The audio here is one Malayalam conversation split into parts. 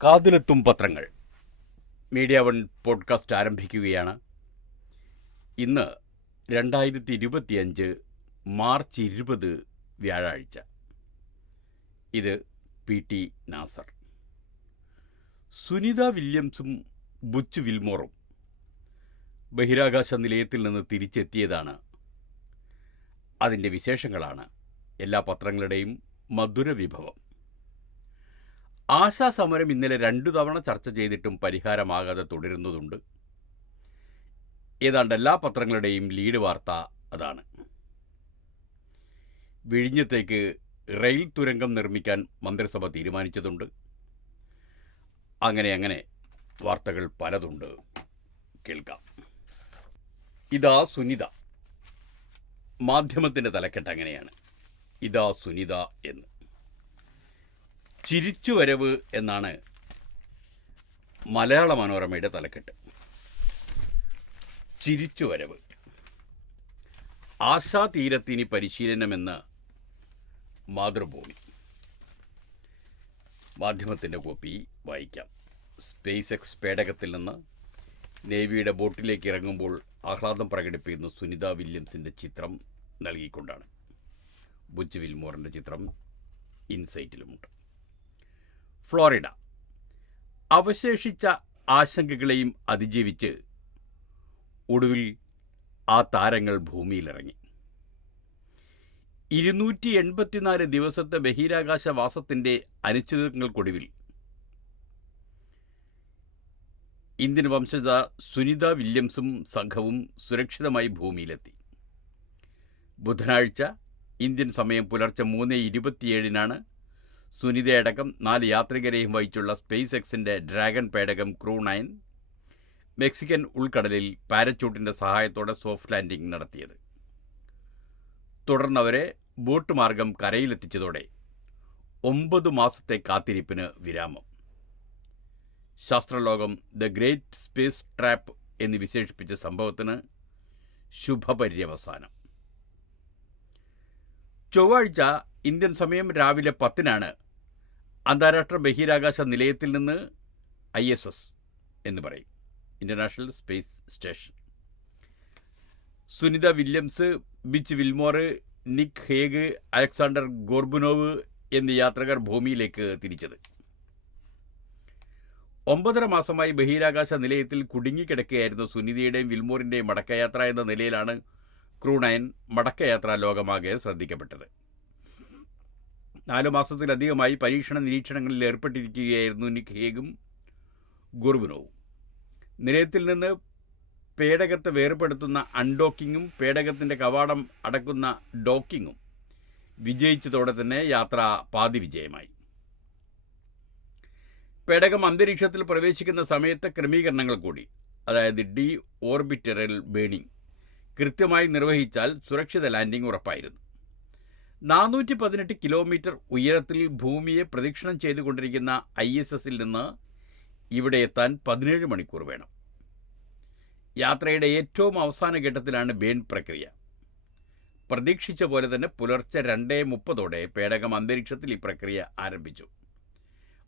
കാതിലെത്തും പത്രങ്ങൾ മീഡിയ വൺ പോഡ്കാസ്റ്റ് ആരംഭിക്കുകയാണ്. ഇന്ന് 2025 മാർച്ച് 20 വ്യാഴാഴ്ച. ഇത് PT നാസർ. സുനിത വില്യംസും ബുച്ച് വിൽമോറും ബഹിരാകാശ നിലയത്തിൽ നിന്ന് തിരിച്ചെത്തിയതാണ്. അതിൻ്റെ വിശേഷങ്ങളാണ് എല്ലാ പത്രങ്ങളുടെയും മധുര വിഭവം. ആശാസമരം ഇന്നലെ 2 തവണ ചർച്ച ചെയ്തിട്ടും പരിഹാരമാകാതെ തുടരുന്നതുണ്ട്. ഏതാണ്ട് എല്ലാ പത്രങ്ങളുടെയും ലീഡ് വാർത്ത അതാണ്. വിഴിഞ്ഞത്തേക്ക് റെയിൽ തുരങ്കം നിർമ്മിക്കാൻ മന്ത്രിസഭ തീരുമാനിച്ചതുണ്ട്. അങ്ങനെ വാർത്തകൾ പലതുണ്ട്. കേൾക്കാം. ഇതാ സുനിത. മാധ്യമത്തിൻ്റെ തലക്കെട്ട് അങ്ങനെയാണ്, ഇതാ സുനിത എന്ന്. ചിരിച്ചുവരവ് എന്നാണ് മലയാള മനോരമയുടെ തലക്കെട്ട്. ചിരിച്ചുവരവ്. ആശാതീരത്തിനി പരിശീലനമെന്ന് മാതൃഭൂമി. മാധ്യമത്തിൻ്റെ കോപ്പി വായിക്കാം. സ്പേസ് എക്സ് പേടകത്തിൽ നിന്ന് നേവിയുടെ ബോട്ടിലേക്ക് ഇറങ്ങുമ്പോൾ ആഹ്ലാദം പ്രകടിപ്പിക്കുന്ന സുനിത വില്യംസിൻ്റെ ചിത്രം നൽകിക്കൊണ്ടാണ്. ബുച്ച് വിൽമോറിൻ്റെ ചിത്രം ഇൻസൈറ്റിലുമുണ്ട്. ഫ്ലോറിഡ. അവശേഷിച്ച ആശങ്കകളെയും അതിജീവിച്ച് ഒടുവിൽ ആ താരങ്ങൾ ഭൂമിയിലിറങ്ങി. 284 ദിവസത്തെ ബഹിരാകാശവാസത്തിൻ്റെ അനിശ്ചിതങ്ങൾക്കൊടുവിൽ ഇന്ത്യൻ വംശജ സുനിത വില്യംസും സംഘവും സുരക്ഷിതമായി ഭൂമിയിലെത്തി. ബുധനാഴ്ച ഇന്ത്യൻ സമയം പുലർച്ചെ 3:27 സുനിതയടക്കം 4 യാത്രികരെയും വഹിച്ചുള്ള സ്പേസ് എക്സിൻ്റെ ഡ്രാഗൺ പേടകം ക്രൂ 9 മെക്സിക്കൻ ഉൾക്കടലിൽ പാരച്യൂട്ടിൻ്റെ സഹായത്തോടെ സോഫ്റ്റ് ലാൻഡിംഗ് നടത്തിയത്. തുടർന്നവരെ ബോട്ട് മാർഗം കരയിലെത്തിച്ചതോടെ 9 മാസത്തെ കാത്തിരിപ്പിന് വിരാമം. ശാസ്ത്രലോകം ദ ഗ്രേറ്റ് സ്പേസ് ട്രാപ്പ് എന്ന് വിശേഷിപ്പിച്ച സംഭവത്തിന് ശുഭപര്യവസാനം. ചൊവ്വാഴ്ച ഇന്ത്യൻ സമയം രാവിലെ 10 അന്താരാഷ്ട്ര ബഹിരാകാശ നിലയത്തിൽ നിന്ന് ISS എന്ന് പറയും, international space station, Sunita Williams, Butch Wilmore, Nick Hague, Alexander Gorbunov എന്നീ യാത്രികർ ഭൂമിയിലേക്ക് തിരിച്ചത്. 9.5 മാസമായി ബഹിരാകാശ നിലയത്തിൽ കുടുങ്ങിക്കിടക്കുകയായിരുന്നു സുനിതയുടെയും വിൽമോറിൻ്റെയും മടക്കയാത്ര എന്ന നിലയിലാണ് ക്രൂ 9 മടക്കയാത്ര ലോകമാകെ ശ്രദ്ധിക്കപ്പെട്ടത്. 4 മാസത്തിലധികമായി പരീക്ഷണ നിരീക്ഷണങ്ങളിൽ ഏർപ്പെട്ടിരിക്കുകയായിരുന്നു നിക് ഹേഗും ഗോർബുനോവും. നിലയത്തിൽ നിന്ന് പേടകത്തെ വേർപെടുത്തുന്ന അൺഡോക്കിങ്ങും പേടകത്തിൻ്റെ കവാടം അടക്കുന്ന ഡോക്കിങ്ങും വിജയിച്ചതോടെ തന്നെ യാത്ര പാതി വിജയമായി. പേടകം അന്തരീക്ഷത്തിൽ പ്രവേശിക്കുന്ന സമയത്തെ ക്രമീകരണങ്ങൾ കൂടി, അതായത് ഡി ഓർബിറ്ററൽ ബേണിംഗ് കൃത്യമായി നിർവഹിച്ചാൽ സുരക്ഷിത ലാൻഡിംഗ് ഉറപ്പായിരുന്നു. 418 കിലോമീറ്റർ ഉയരത്തിൽ ഭൂമിയെ പ്രദക്ഷിണം ചെയ്തുകൊണ്ടിരിക്കുന്ന ISSൽ നിന്ന് ഇവിടെ എത്താൻ 17 മണിക്കൂർ വേണം. യാത്രയുടെ ഏറ്റവും അവസാന ഘട്ടത്തിലാണ് ബേൺ പ്രക്രിയ. പ്രതീക്ഷിച്ച പോലെ തന്നെ പുലർച്ചെ 2:30 പേടകം അന്തരീക്ഷത്തിൽ ഈ പ്രക്രിയ ആരംഭിച്ചു.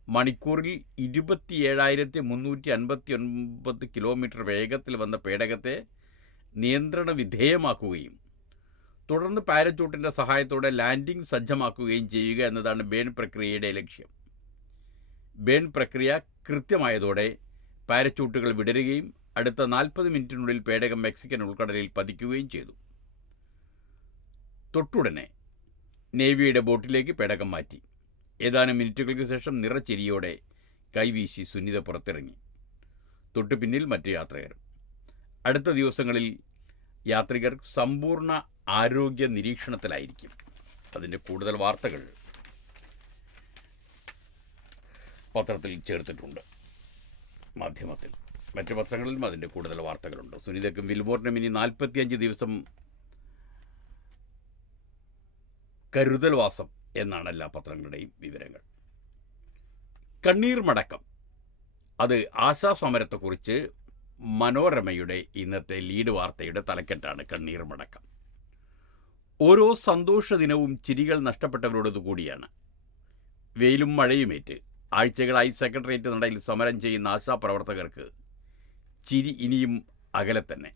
മണിക്കൂറിൽ 27,359 കിലോമീറ്റർ വേഗത്തിൽ വന്ന പേടകത്തെ നിയന്ത്രണ വിധേയമാക്കുകയും തുടർന്ന് പാരച്യൂട്ടിൻ്റെ സഹായത്തോടെ ലാൻഡിംഗ് സജ്ജമാക്കുകയും ചെയ്യുക എന്നതാണ് ബേൺ പ്രക്രിയയുടെ ലക്ഷ്യം. ബേൺ പ്രക്രിയ കൃത്യമായതോടെ പാരച്യൂട്ടുകൾ വിടരുകയും അടുത്ത 40 മിനിറ്റിനുള്ളിൽ പേടകം മെക്സിക്കൻ ഉൾക്കടലിൽ പതിക്കുകയും ചെയ്തു. തൊട്ടുടനെ നേവിയുടെ ബോട്ടിലേക്ക് പേടകം മാറ്റി. ഏതാനും മിനിറ്റുകൾക്ക് ശേഷം നിറച്ചിരിയോടെ കൈവീശി സുനിത പുറത്തിറങ്ങി. തൊട്ടു പിന്നിൽ മറ്റു യാത്രികരും. അടുത്ത ദിവസങ്ങളിൽ യാത്രികർ സമ്പൂർണ്ണ ആരോഗ്യ നിരീക്ഷണത്തിലായിരിക്കും. അതിൻ്റെ കൂടുതൽ വാർത്തകൾ പത്രത്തിൽ ചേർത്തിട്ടുണ്ട്. മാധ്യമത്തിൽ മറ്റു പത്രങ്ങളിലും അതിൻ്റെ കൂടുതൽ വാർത്തകളുണ്ട്. സുനിതയ്ക്കും വിൽമോറിനും ഇനി 45 ദിവസം കരുതൽവാസം എന്നാണ് എല്ലാ പത്രങ്ങളുടെയും വിവരങ്ങൾ. കണ്ണീർ മടക്കം. അത് ആശാസമരത്തെക്കുറിച്ച് മനോരമയുടെ ഇന്നത്തെ ലീഡ് വാർത്തയുടെ തലക്കെട്ടാണ് കണ്ണീർ മടക്കം. ഓരോ സന്തോഷ ദിനവും ചിരികൾ നഷ്ടപ്പെട്ടവരോടൊതുകൂടിയാണ്. വെയിലും മഴയുമേറ്റ് ആഴ്ചകളായി സെക്രട്ടേറിയറ്റ് നടയിൽ സമരം ചെയ്യുന്ന ആശാപ്രവർത്തകർക്ക് ചിരി ഇനിയും അകലെ തന്നെ.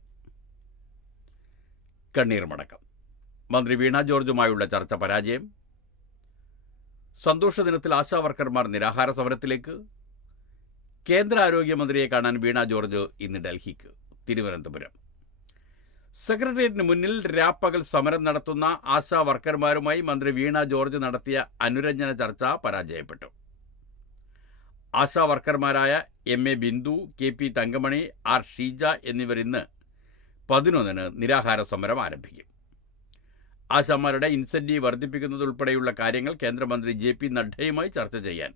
കണ്ണീർ മടക്കം. മന്ത്രി വീണ ജോർജുമായുള്ള ചർച്ച പരാജയം. സന്തോഷ ദിനത്തിൽ ആശാവർക്കർമാർ നിരാഹാര സമരത്തിലേക്ക്. കേന്ദ്ര ആരോഗ്യമന്ത്രിയെ കാണാൻ വീണ ജോർജ് ഇന്ന് ഡൽഹിക്ക്. തിരുവനന്തപുരം. സെക്രട്ടേറിയറ്റിന് മുന്നിൽ രാപ്പകൽ സമരം നടത്തുന്ന ആശാവർക്കർമാരുമായി മന്ത്രി വീണ ജോർജ് നടത്തിയ അനുരഞ്ജന ചർച്ച പരാജയപ്പെട്ടു. ആശാവർക്കർമാരായ MA Bindu, KP Thankamani, R Sheeja എന്നിവർ ഇന്ന് 11-ന് നിരാഹാര സമരം ആരംഭിക്കും. ആശാമാരുടെ ഇൻസെന്റീവ് വർദ്ധിപ്പിക്കുന്നതുൾപ്പെടെയുള്ള കാര്യങ്ങൾ കേന്ദ്രമന്ത്രി JP നഡ്ഡയുമായി ചർച്ച ചെയ്യാൻ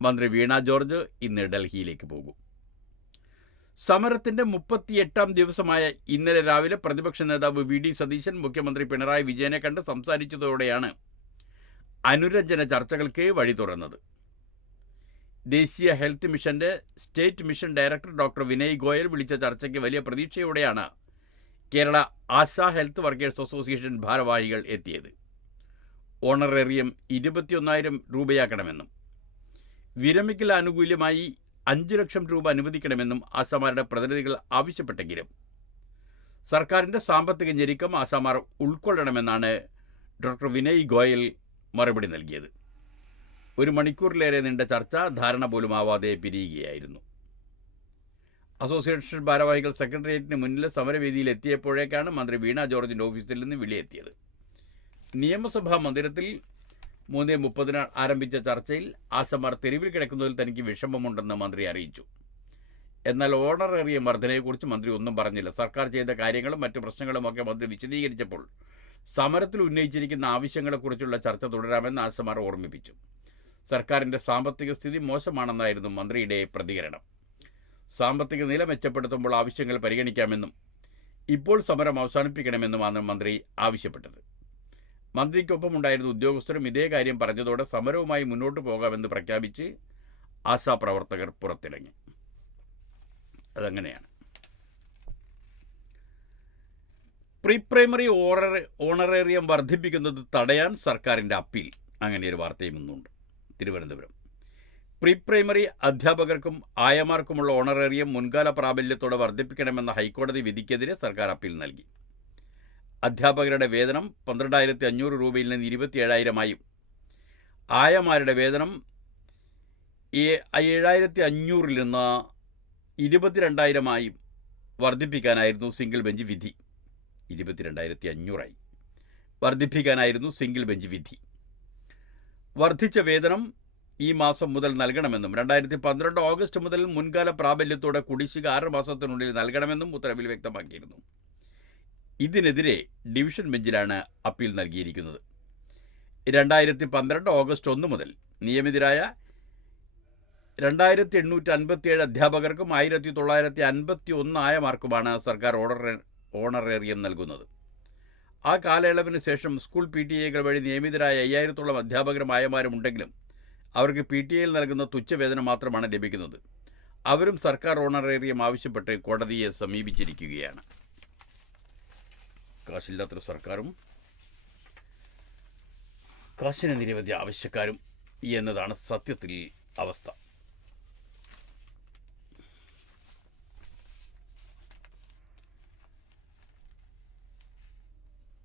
മന്ത്രി വീണ ജോർജ് ഇന്ന് ഡൽഹിയിലേക്ക് പോകും. സമരത്തിന്റെ 38-ാം ദിവസമായ ഇന്നലെ രാവിലെ പ്രതിപക്ഷ നേതാവ് VD സതീശൻ മുഖ്യമന്ത്രി പിണറായി വിജയനെ കണ്ട് സംസാരിച്ചതോടെയാണ് അനുരഞ്ജന ചർച്ചകൾക്ക് വഴി തുറന്നത്. ദേശീയ ഹെൽത്ത് മിഷന്റെ state mission director doctor Vinay Goyal വിളിച്ച ചർച്ചയ്ക്ക് വലിയ പ്രതീക്ഷയോടെയാണ് Kerala ASHA health workers association ഭാരവാഹികൾ എത്തിയത്. ഓണറേറിയം 21,000 രൂപയാക്കണമെന്നും വിരമിക്കൽ ആനുകൂല്യമായി 5 ലക്ഷം രൂപ അനുവദിക്കണമെന്നും ആശാമാരുടെ പ്രതിനിധികൾ ആവശ്യപ്പെട്ടെങ്കിലും സർക്കാരിൻ്റെ സാമ്പത്തിക ഞെരുക്കം ആശാമാർ ഉൾക്കൊള്ളണമെന്നാണ് ഡോക്ടർ വിനയ് ഗോയൽ മറുപടി നൽകിയത്. 1 മണിക്കൂറിലേറെ നീണ്ട ചർച്ച ധാരണ പോലും ആവാതെ പിരിയുകയായിരുന്നു. അസോസിയേഷൻ ഭാരവാഹികൾ സെക്രട്ടേറിയറ്റിന് മുന്നിലെ സമരവേദിയിൽ എത്തിയപ്പോഴേക്കാണ് മന്ത്രി വീണ ജോർജിൻ്റെ ഓഫീസിൽ നിന്ന് വിളിയെത്തിയത്. നിയമസഭാ മന്ദിരത്തിൽ 3:30 ആരംഭിച്ച ചർച്ചയിൽ ആശമാർ തെരുവിൽ കിടക്കുന്നതിൽ തനിക്ക് വിഷമമുണ്ടെന്ന് മന്ത്രി അറിയിച്ചു. എന്നാൽ ഓണറേറിയം വർധനയെക്കുറിച്ച് മന്ത്രി ഒന്നും പറഞ്ഞില്ല. സർക്കാർ ചെയ്ത കാര്യങ്ങളും മറ്റു പ്രശ്നങ്ങളുമൊക്കെ മന്ത്രി വിശദീകരിച്ചപ്പോൾ സമരത്തിൽ ഉന്നയിച്ചിരിക്കുന്ന ആവശ്യങ്ങളെക്കുറിച്ചുള്ള ചർച്ച തുടരാമെന്ന് ആശമാർ ഓർമ്മിപ്പിച്ചു. സർക്കാരിൻ്റെ സാമ്പത്തിക സ്ഥിതി മോശമാണെന്നായിരുന്നു മന്ത്രിയുടെ പ്രതികരണം. സാമ്പത്തിക നില മെച്ചപ്പെടുത്തുമ്പോൾ ആവശ്യങ്ങൾ പരിഗണിക്കാമെന്നും ഇപ്പോൾ സമരം അവസാനിപ്പിക്കണമെന്നുമാണ് മന്ത്രി ആവശ്യപ്പെട്ടത്. മന്ത്രിക്കൊപ്പമുണ്ടായിരുന്ന ഉദ്യോഗസ്ഥരും ഇതേ കാര്യം പറഞ്ഞതോടെ സമരവുമായി മുന്നോട്ട് പോകാമെന്ന് പ്രഖ്യാപിച്ച് ആശാപ്രവർത്തകർ പുറത്തിറങ്ങി. അതങ്ങനെയാണ്. പ്രീ പ്രൈമറി ഓണറേറിയം വർദ്ധിപ്പിക്കുന്നത് തടയാൻ സർക്കാരിൻ്റെ അപ്പീൽ. അങ്ങനെയൊരു വാർത്തയും ഇന്നുണ്ട്. തിരുവനന്തപുരം. പ്രീ പ്രൈമറി അധ്യാപകർക്കും ആയമാർക്കുമുള്ള ഓണറേറിയം മുൻകാല പ്രാബല്യത്തോടെ വർദ്ധിപ്പിക്കണമെന്ന ഹൈക്കോടതി വിധിക്കെതിരെ സർക്കാർ അപ്പീൽ നൽകി. അധ്യാപകരുടെ വേതനം 12,500 രൂപയിൽ നിന്ന് 27,000-ആയും ആയമാരുടെ വേതനം 7,500-ൽ നിന്ന് 22,000-ആയും വർദ്ധിപ്പിക്കാനായിരുന്നു സിംഗിൾ ബെഞ്ച് വിധി. 22,500-ആയി വർദ്ധിപ്പിക്കാനായിരുന്നു സിംഗിൾ ബെഞ്ച് വിധി. വർദ്ധിച്ച വേതനം ഈ മാസം മുതൽ നൽകണമെന്നും 2012 ഓഗസ്റ്റ് മുതൽ മുൻകാല പ്രാബല്യത്തോടെ കുടിശ്ശിക 6 മാസത്തിനുള്ളിൽ നൽകണമെന്നും ഉത്തരവിൽ വ്യക്തമാക്കിയിരുന്നു. ഇതിനെതിരെ ഡിവിഷൻ ബെഞ്ചിലാണ് അപ്പീൽ നൽകിയിരിക്കുന്നത്. 2012 ഓഗസ്റ്റ് 1 മുതൽ നിയമിതരായ 2,857 അധ്യാപകർക്കും 1,951 ആയമാർക്കുമാണ് സർക്കാർ ഓണറേറിയം നൽകുന്നത്. ആ കാലയളവിന് ശേഷം സ്കൂൾ PTA വഴി നിയമിതരായ 5,000-ഓളം അധ്യാപകരും ആയമാരും ഉണ്ടെങ്കിലും അവർക്ക് PTA നൽകുന്ന തുച്ഛവേതനം മാത്രമാണ് ലഭിക്കുന്നത്. അവരും സർക്കാർ ഓണറേറിയം ആവശ്യപ്പെട്ട് കോടതിയെ സമീപിച്ചിരിക്കുകയാണ്. കാശില്ലാത്തൊരു സർക്കാരും കാശിന് നിരവധി ആവശ്യക്കാരും എന്നതാണ് സത്യത്തിൽ അവസ്ഥ.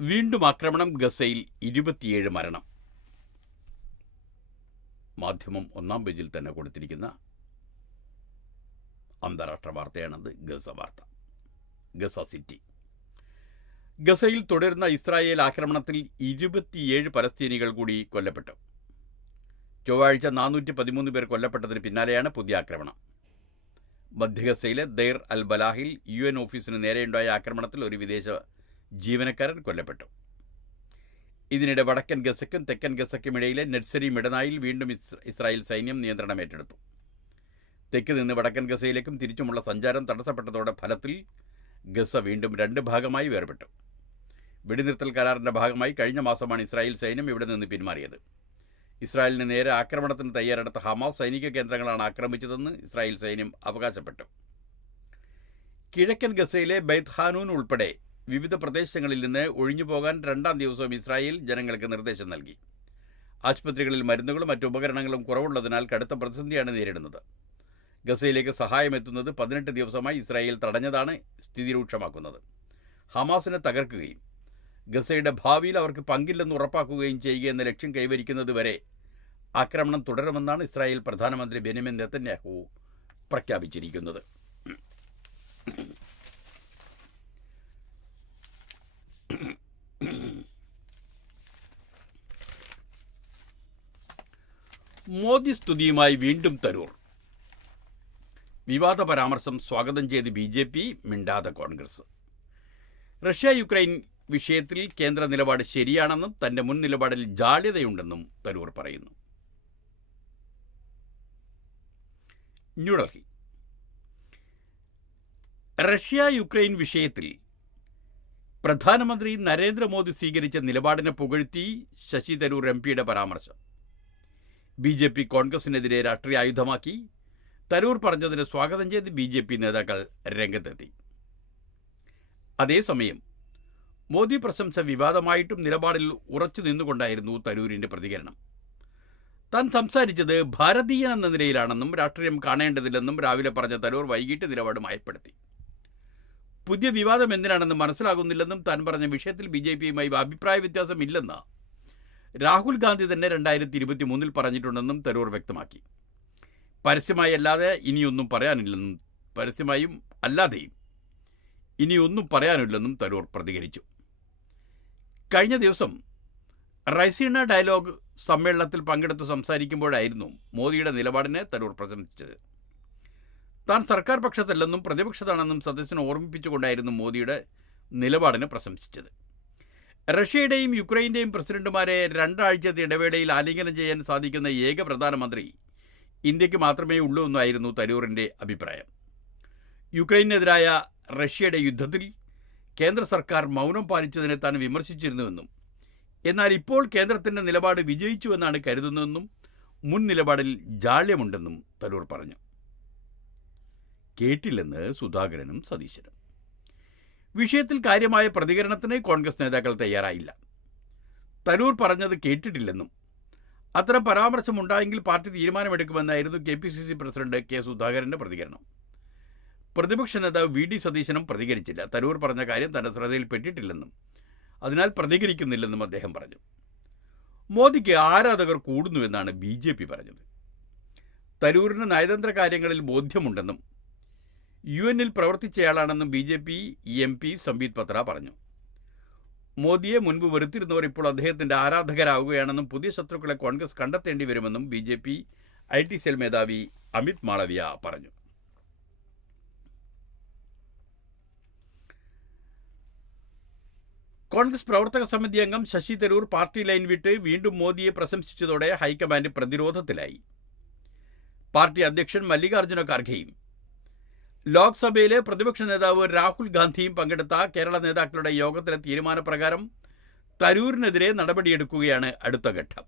വീണ്ടും ആക്രമണം. ഗസയിൽ 27 മരണം. മാധ്യമം 1-ാം പേജിൽ തന്നെ കൊടുത്തിരിക്കുന്ന അന്താരാഷ്ട്ര വാർത്തയാണത്. ഗസ വാർത്ത. Gaza city. ഗസയിൽ തുടരുന്ന ഇസ്രായേൽ ആക്രമണത്തിൽ 27 പലസ്തീനികൾ കൂടി കൊല്ലപ്പെട്ടു. ചൊവ്വാഴ്ച 413 പേർ കൊല്ലപ്പെട്ടതിന് പിന്നാലെയാണ് പുതിയ ആക്രമണം. മധ്യഗസയിലെ ദൈർ അൽ ബലാഹിൽ UN ഓഫീസിന് നേരെയുണ്ടായ ആക്രമണത്തിൽ ഒരു വിദേശ ജീവനക്കാരൻ കൊല്ലപ്പെട്ടു. ഇതിനിടെ വടക്കൻ ഗസയ്ക്കും തെക്കൻ ഗസയ്ക്കും ഇടയിലെ നെറ്റ്സരി മിഡനായിൽ വീണ്ടും ഇസ്രായേൽ സൈന്യം നിയന്ത്രണം ഏറ്റെടുത്തു. തെക്ക് നിന്ന് വടക്കൻ ഗസയിലേക്കും തിരിച്ചുമുള്ള സഞ്ചാരം തടസ്സപ്പെട്ടതോടെ ഫലത്തിൽ ഗസ വീണ്ടും 2 ഭാഗമായി വേർപെട്ടു. വെടിനിർത്തൽ കരാറിൻ്റെ ഭാഗമായി കഴിഞ്ഞ മാസമാണ് ഇസ്രായേൽ സൈന്യം ഇവിടെ നിന്ന് പിന്മാറിയത്. ഇസ്രായേലിന് നേരെ ആക്രമണത്തിന് തയ്യാറെടുത്ത ഹമാസ് സൈനിക കേന്ദ്രങ്ങളാണ് ആക്രമിച്ചതെന്ന് ഇസ്രായേൽ സൈന്യം അവകാശപ്പെട്ടു. കിഴക്കൻ ഗസയിലെ ബൈത്ത് ഹാനൂൻ ഉൾപ്പെടെ വിവിധ പ്രദേശങ്ങളിൽ നിന്ന് ഒഴിഞ്ഞുപോകാൻ 2-ാം ദിവസവും ഇസ്രായേൽ ജനങ്ങൾക്ക് നിർദ്ദേശം നൽകി. ആശുപത്രികളിൽ മരുന്നുകളും മറ്റു ഉപകരണങ്ങളും കുറവുള്ളതിനാൽ കടുത്ത പ്രതിസന്ധിയാണ് നേരിടുന്നത്. ഗസയിലേക്ക് സഹായം എത്തുന്നത് 18 ദിവസമായി ഇസ്രായേൽ തടഞ്ഞതാണ് സ്ഥിതി രൂക്ഷമാക്കുന്നത്. ഹമാസിനെ തകർക്കുകയും ഗസയുടെ ഭാവിയിൽ അവർക്ക് പങ്കില്ലെന്ന് ഉറപ്പാക്കുകയും ചെയ്യുക എന്ന ലക്ഷ്യം കൈവരിക്കുന്നതുവരെ ആക്രമണം തുടരുമെന്നാണ് ഇസ്രായേൽ പ്രധാനമന്ത്രി ബെന്യാമിൻ നെതന്യാഹു പ്രഖ്യാപിച്ചിരിക്കുന്നത്. മോദി സ്തുതിയുമായി വീണ്ടും തരൂർ. വിവാദ പരാമർശം സ്വാഗതം ചെയ്ത് BJP, മിണ്ടാതെ കോൺഗ്രസ്. റഷ്യ യുക്രൈൻ വിഷയത്തിൽ കേന്ദ്ര നിലപാട് ശരിയാണെന്നും തന്റെ മുൻ നിലപാടിൽ ജാള്യതയുണ്ടെന്നും തരൂർ പറയുന്നു. ന്യൂഡൽഹി. റഷ്യ യുക്രൈൻ വിഷയത്തിൽ പ്രധാനമന്ത്രി നരേന്ദ്രമോദി സ്വീകരിച്ച നിലപാടിനെ പുകഴ്ത്തി ശശി തരൂർ MP-യുടെ പരാമർശം BJP കോൺഗ്രസിനെതിരെ രാഷ്ട്രീയ ആയുധമാക്കി. തരൂർ പറഞ്ഞതിന് സ്വാഗതം ചെയ്ത് BJP നേതാക്കൾ രംഗത്തെത്തി. അതേസമയം മോദി പ്രശംസ വിവാദമായിട്ടും നിലപാടിൽ ഉറച്ചു നിന്നുകൊണ്ടായിരുന്നു തരൂരിന്റെ പ്രതികരണം. താൻ സംസാരിച്ചത് ഭാരതീയൻ എന്ന നിലയിലാണെന്നും രാഷ്ട്രീയം കാണേണ്ടതില്ലെന്നും രാവിലെ പറഞ്ഞ തരൂർ വൈകിട്ട് നിലപാട് മയപ്പെടുത്തി. പുതിയ വിവാദം എന്തിനാണെന്ന് മനസ്സിലാകുന്നില്ലെന്നും താൻ പറഞ്ഞ വിഷയത്തിൽ BJPയുമായി അഭിപ്രായ വ്യത്യാസമില്ലെന്ന് രാഹുൽ ഗാന്ധി തന്നെ 2023 പറഞ്ഞിട്ടുണ്ടെന്നും തരൂർ വ്യക്തമാക്കി. പരസ്യമായി അല്ലാതെ ഇനിയൊന്നും പറയാനില്ലെന്നും പരസ്യമായും അല്ലാതെയും ഇനിയൊന്നും പറയാനില്ലെന്നും തരൂർ പ്രതികരിച്ചു. കഴിഞ്ഞ ദിവസം റൈസീന ഡയലോഗ് സമ്മേളനത്തിൽ പങ്കെടുത്ത് സംസാരിക്കുമ്പോഴായിരുന്നു മോദിയുടെ നിലപാടിനെ തരൂർ പ്രശംസിച്ചത്. താൻ സർക്കാർ പക്ഷത്തല്ലെന്നും പ്രതിപക്ഷത്താണെന്നും സദസ്സിനെ ഓർമ്മിപ്പിച്ചുകൊണ്ടായിരുന്നു മോദിയുടെ നിലപാടിനെ പ്രശംസിച്ചത്. റഷ്യയുടെയും യുക്രൈൻ്റെയും പ്രസിഡന്റുമാരെ 2 ആഴ്ചത്തെ ഇടവേളയിൽ ആലിംഗനം ചെയ്യാൻ സാധിക്കുന്ന ഏക പ്രധാനമന്ത്രി ഇന്ത്യക്ക് മാത്രമേ ഉള്ളൂ എന്നായിരുന്നു തരൂറിൻ്റെ അഭിപ്രായം. യുക്രൈനെതിരായ റഷ്യയുടെ യുദ്ധത്തിൽ കേന്ദ്ര സർക്കാർ മൗനം പാലിച്ചതിനെ താൻ വിമർശിച്ചിരുന്നുവെന്നും എന്നാൽ ഇപ്പോൾ കേന്ദ്രത്തിൻ്റെ നിലപാട് വിജയിച്ചുവെന്നാണ് കരുതുന്നതെന്നും മുൻ നിലപാടിൽ ജാള്യമുണ്ടെന്നും തരൂർ പറഞ്ഞു. കേട്ടില്ലെന്ന് സുധാകരനും സതീശനും. വിഷയത്തിൽ കാര്യമായ പ്രതികരണത്തിന് കോൺഗ്രസ് നേതാക്കൾ തയ്യാറായില്ല. തരൂർ പറഞ്ഞത് കേട്ടിട്ടില്ലെന്നും അത്തരം പരാമർശമുണ്ടായെങ്കിൽ പാർട്ടി തീരുമാനമെടുക്കുമെന്നായിരുന്നു KPCC പ്രസിഡന്റ് K. സുധാകരൻ്റെ പ്രതികരണം. പ്രതിപക്ഷ നേതാവ് VD സതീശനും പ്രതികരിച്ചില്ല. തരൂർ പറഞ്ഞ കാര്യം തന്റെ ശ്രദ്ധയിൽപ്പെട്ടിട്ടില്ലെന്നും അതിനാൽ പ്രതികരിക്കുന്നില്ലെന്നും അദ്ദേഹം പറഞ്ഞു. മോദിക്ക് ആരാധകർ കൂടുന്നുവെന്നാണ് BJP പറഞ്ഞത്. തരൂരിന് നയതന്ത്ര കാര്യങ്ങളിൽ ബോധ്യമുണ്ടെന്നും UN-ൽ പ്രവർത്തിച്ചയാളാണെന്നും BJP MP സംബിത് പത്ര പറഞ്ഞു. മോദിയെ മുൻപ് വെറുത്തിരുന്നവർ ഇപ്പോൾ അദ്ദേഹത്തിന്റെ ആരാധകരാകുകയാണെന്നും പുതിയ ശത്രുക്കളെ കോൺഗ്രസ് കണ്ടെത്തേണ്ടി വരുമെന്നും BJP IT സെൽ മേധാവി അമിത് മാളവിയ പറഞ്ഞു. കോൺഗ്രസ് പ്രവർത്തക സമിതി അംഗം ശശി തരൂർ പാർട്ടി ലൈൻ വിട്ട് വീണ്ടും മോദിയെ പ്രശംസിച്ചതോടെ ഹൈക്കമാൻഡ് പ്രതിരോധത്തിലായി. പാർട്ടി അധ്യക്ഷൻ മല്ലികാർജ്ജുന ഖാർഗെയും ലോക്സഭയിലെ പ്രതിപക്ഷ നേതാവ് രാഹുൽ ഗാന്ധിയും പങ്കെടുത്ത കേരള നേതാക്കളുടെ യോഗത്തിലെ തീരുമാനപ്രകാരം തരൂരിനെതിരെ നടപടിയെടുക്കുകയാണ് അടുത്ത ഘട്ടം.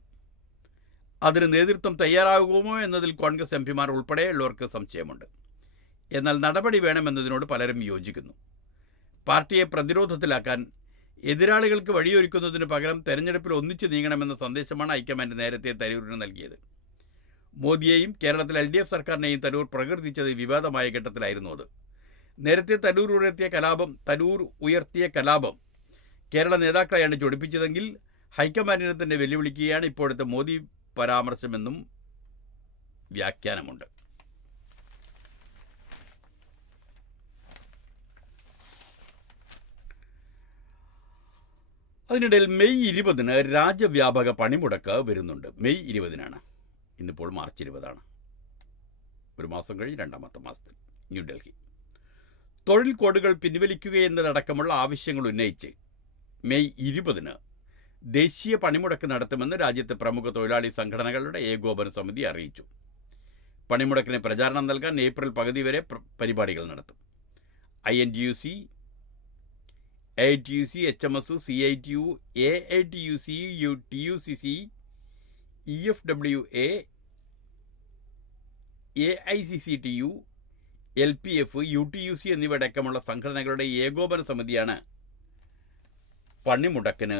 അതിന് നേതൃത്വം തയ്യാറാകുമോ എന്നതിൽ കോൺഗ്രസ് MPമാർ ഉൾപ്പെടെയുള്ളവർക്ക് സംശയമുണ്ട്. എന്നാൽ നടപടി വേണമെന്നതിനോട് പലരും യോജിക്കുന്നു. പാർട്ടിയെ പ്രതിരോധത്തിലാക്കാൻ എതിരാളികൾക്ക് വഴിയൊരുക്കുന്നതിന് പകരം തെരഞ്ഞെടുപ്പിൽ ഒന്നിച്ചു നീങ്ങണമെന്ന സന്ദേശമാണ് ഹൈക്കമാൻഡ് നേരത്തെ തരൂരിന് നൽകിയത്. മോദിയെയും കേരളത്തിലെ LDF സർക്കാരിനെയും തരൂർ പ്രകീർത്തിച്ചത് വിവാദമായ ഘട്ടത്തിലായിരുന്നു. അത് നേരത്തെ തരൂർ ഉയർത്തിയ കലാപം കേരള നേതാക്കളെയാണ് ചൊടിപ്പിച്ചതെങ്കിൽ ഹൈക്കമാൻഡിനെ തന്നെ വെല്ലുവിളിക്കുകയാണ് ഇപ്പോഴത്തെ മോദി പരാമർശമെന്നും വ്യാഖ്യാനമുണ്ട്. അതിനിടയിൽ മെയ് 20 രാജ്യവ്യാപക പണിമുടക്ക് വരുന്നുണ്ട്. മെയ് 20 ഇന്നിപ്പോൾ മാർച്ച് 20. ഒരു മാസം കഴിഞ്ഞ് 2ാമത്തെ മാസത്തിൽ ന്യൂഡൽഹി. തൊഴിൽ കോഡുകൾ പിൻവലിക്കുകയെന്നതടക്കമുള്ള ആവശ്യങ്ങൾ ഉന്നയിച്ച് മെയ് 20 ദേശീയ പണിമുടക്ക് നടത്തുമെന്ന് രാജ്യത്തെ പ്രമുഖ തൊഴിലാളി സംഘടനകളുടെ ഏകോപന സമിതി അറിയിച്ചു. പണിമുടക്കിന് പ്രചാരണം നൽകാൻ ഏപ്രിൽ പകുതി വരെ പരിപാടികൾ നടത്തും. INTUC, AITUC, HMS, CITU, AITUC, TUCC, EFWA, AICCTU, LPF, UTUC എന്നിവയടക്കമുള്ള സംഘടനകളുടെ ഏകോപന സമിതിയാണ് പണിമുടക്കിന്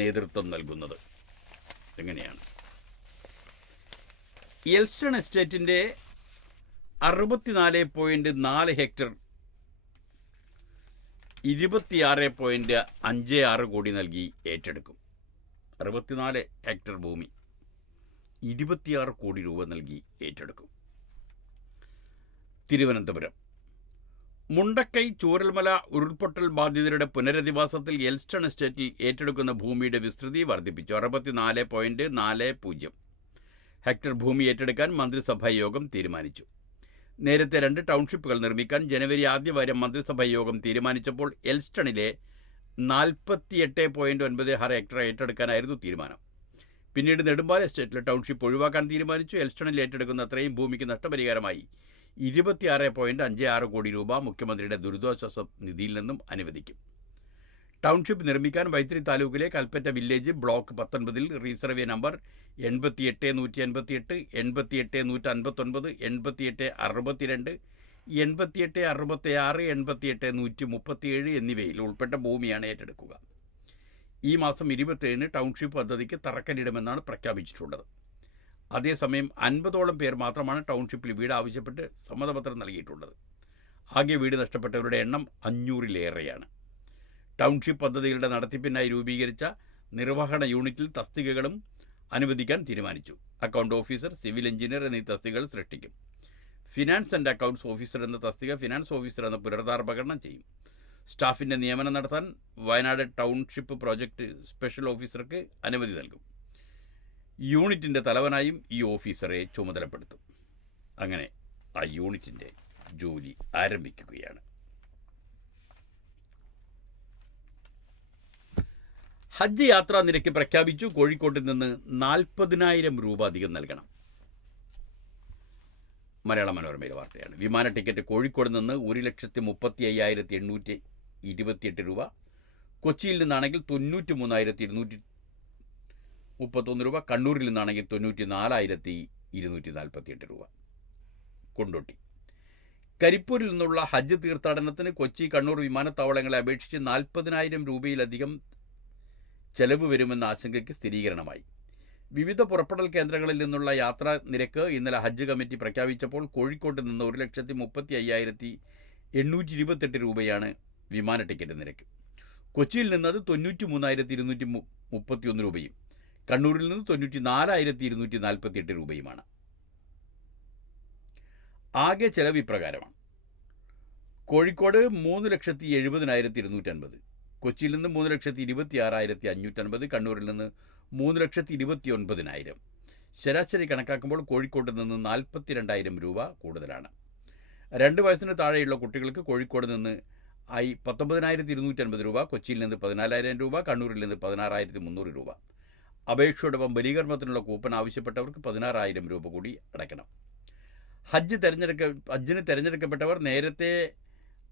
നേതൃത്വം നൽകുന്നത്. എങ്ങനെയാണ് എൽസ്റ്റൺ എസ്റ്റേറ്റിൻ്റെ 64.4 ഹെക്ടർ 26.56 കോടി നൽകി ഏറ്റെടുക്കും. 64 ഹെക്ടർ ഭൂമി 26 കോടി രൂപ നൽകി ഏറ്റെടുക്കും. തിരുവനന്തപുരം മുണ്ടക്കൈ ചൂരൽമല ഉരുൾപൊട്ടൽ ബാധിതരുടെ പുനരധിവാസത്തിൽ എൽസ്റ്റൺ എസ്റ്റേറ്റിൽ ഏറ്റെടുക്കുന്ന ഭൂമിയുടെ വിസ്തൃതി വർദ്ധിപ്പിച്ചു. 64.40 ഹെക്ടർ ഭൂമി ഏറ്റെടുക്കാൻ മന്ത്രിസഭാ യോഗം തീരുമാനിച്ചു. നേരത്തെ 2 ടൗൺഷിപ്പുകൾ നിർമ്മിക്കാൻ ജനുവരി ആദ്യവാരം മന്ത്രിസഭാ യോഗം തീരുമാനിച്ചപ്പോൾ എൽസ്റ്റണിലെ 48.96 ഹെക്ടർ ഏറ്റെടുക്കാനായിരുന്നു തീരുമാനം. പിന്നീട് നെടുമ്പാല എസ്റ്റേറ്റിലെ ടൗൺഷിപ്പ് ഒഴിവാക്കാൻ തീരുമാനിച്ചു. എൽസ്റ്റണിൽ ഏറ്റെടുക്കുന്ന അത്രയും ഭൂമിക്ക് നഷ്ടപരിഹാരമായി 26.56 കോടി രൂപ മുഖ്യമന്ത്രിയുടെ ദുരിതാശ്വാസ നിധിയിൽ നിന്നും അനുവദിക്കും. ടൗൺഷിപ്പ് നിർമ്മിക്കാൻ വൈത്തിരി താലൂക്കിലെ കൽപ്പറ്റ വില്ലേജ് ബ്ലോക്ക് 19-ൽ റീസർവേ നമ്പർ 88-188, 88-159, 88-62, 88-66, 88-137 എന്നിവയിൽ ഉൾപ്പെട്ട ഭൂമിയാണ് ഏറ്റെടുക്കുക. ഈ മാസം 27-ന് ടൗൺഷിപ്പ് പദ്ധതിക്ക് തറക്കല്ലിടുമെന്നാണ് പ്രഖ്യാപിച്ചിട്ടുള്ളത്. അതേസമയം 50ഓളം പേർ മാത്രമാണ് ടൗൺഷിപ്പിൽ വീട് ആവശ്യപ്പെട്ട് സമ്മതപത്രം നൽകിയിട്ടുള്ളത്. ആകെ വീട് നഷ്ടപ്പെട്ടവരുടെ എണ്ണം 500-ലേറെയാണ്. ടൗൺഷിപ്പ് പദ്ധതികളുടെ നടത്തിപ്പിനായി രൂപീകരിച്ച നിർവഹണ യൂണിറ്റിൽ തസ്തികകളും അനുവദിക്കാൻ തീരുമാനിച്ചു. അക്കൗണ്ട് ഓഫീസർ, സിവിൽ എഞ്ചിനീയർ എന്നീ തസ്തികകൾ സൃഷ്ടിക്കും. ഫിനാൻസ് ആൻഡ് അക്കൗണ്ട്സ് ഓഫീസർ എന്ന തസ്തിക ഫിനാൻസ് ഓഫീസർ എന്ന പുനരുദ്ധാരണ ചെയ്യും. സ്റ്റാഫിൻ്റെ നിയമനം നടത്താൻ വയനാട് ടൗൺഷിപ്പ് പ്രോജക്റ്റ് സ്പെഷ്യൽ ഓഫീസർക്ക് അനുമതി നൽകും. യൂണിറ്റിൻ്റെ തലവനായും ഈ ഓഫീസറെ ചുമതലപ്പെടുത്തും. അങ്ങനെ ആ യൂണിറ്റിൻ്റെ ജോലി ആരംഭിക്കുകയാണ്. ഹജ്ജ് യാത്രാ നിരക്ക് പ്രഖ്യാപിച്ചു. കോഴിക്കോട്ട് നിന്ന് 40,000 രൂപ അധികം നൽകണം. മലയാള മനോരമയിലെ വാർത്തയാണ്. വിമാന ടിക്കറ്റ് കോഴിക്കോട് നിന്ന് 1,55,828 രൂപ, കൊച്ചിയിൽ നിന്നാണെങ്കിൽ 93,231 രൂപ, കണ്ണൂരിൽ നിന്നാണെങ്കിൽ 94,248 രൂപ. കൊണ്ടോട്ടി കരിപ്പൂരിൽ നിന്നുള്ള ഹജ്ജ് തീർത്ഥാടനത്തിന് കൊച്ചി, കണ്ണൂർ വിമാനത്താവളങ്ങളെ അപേക്ഷിച്ച് 40,000 രൂപയിലധികം ചെലവ് വരുമെന്ന ആശങ്കയ്ക്ക് സ്ഥിരീകരണമായി. വിവിധ പുറപ്പെടൽ കേന്ദ്രങ്ങളിൽ നിന്നുള്ള യാത്രാ നിരക്ക് ഇന്നലെ ഹജ്ജ് കമ്മിറ്റി പ്രഖ്യാപിച്ചപ്പോൾ കോഴിക്കോട്ട് നിന്ന് 1,35,828 രൂപയാണ് വിമാന ടിക്കറ്റ് നിരക്ക്. കൊച്ചിയിൽ നിന്നത് 93,231 രൂപയും കണ്ണൂരിൽ നിന്ന് 94,248 രൂപയുമാണ്. ആകെ ചെലവ് ഇപ്രകാരമാണ്. കോഴിക്കോട് 3,70,250, കൊച്ചിയിൽ നിന്ന് 3,26,550, കണ്ണൂരിൽ നിന്ന് 3,29,000. ശരാശരി കണക്കാക്കുമ്പോൾ കോഴിക്കോട്ട് നിന്ന് 42,000 രൂപ കൂടുതലാണ്. 2 വയസ്സിന് താഴെയുള്ള കുട്ടികൾക്ക് കോഴിക്കോട് നിന്ന് 19,250 രൂപ, കൊച്ചിയിൽ നിന്ന് 14,000 രൂപ, കണ്ണൂരിൽ നിന്ന് 16,300 രൂപ. അപേക്ഷയോടൊപ്പം ബലീകരണത്തിനുള്ള കൂപ്പൺ ആവശ്യപ്പെട്ടവർക്ക് 16,000 രൂപ കൂടി അടയ്ക്കണം. ഹജ്ജിന് തിരഞ്ഞെടുക്കപ്പെട്ടവർ നേരത്തെ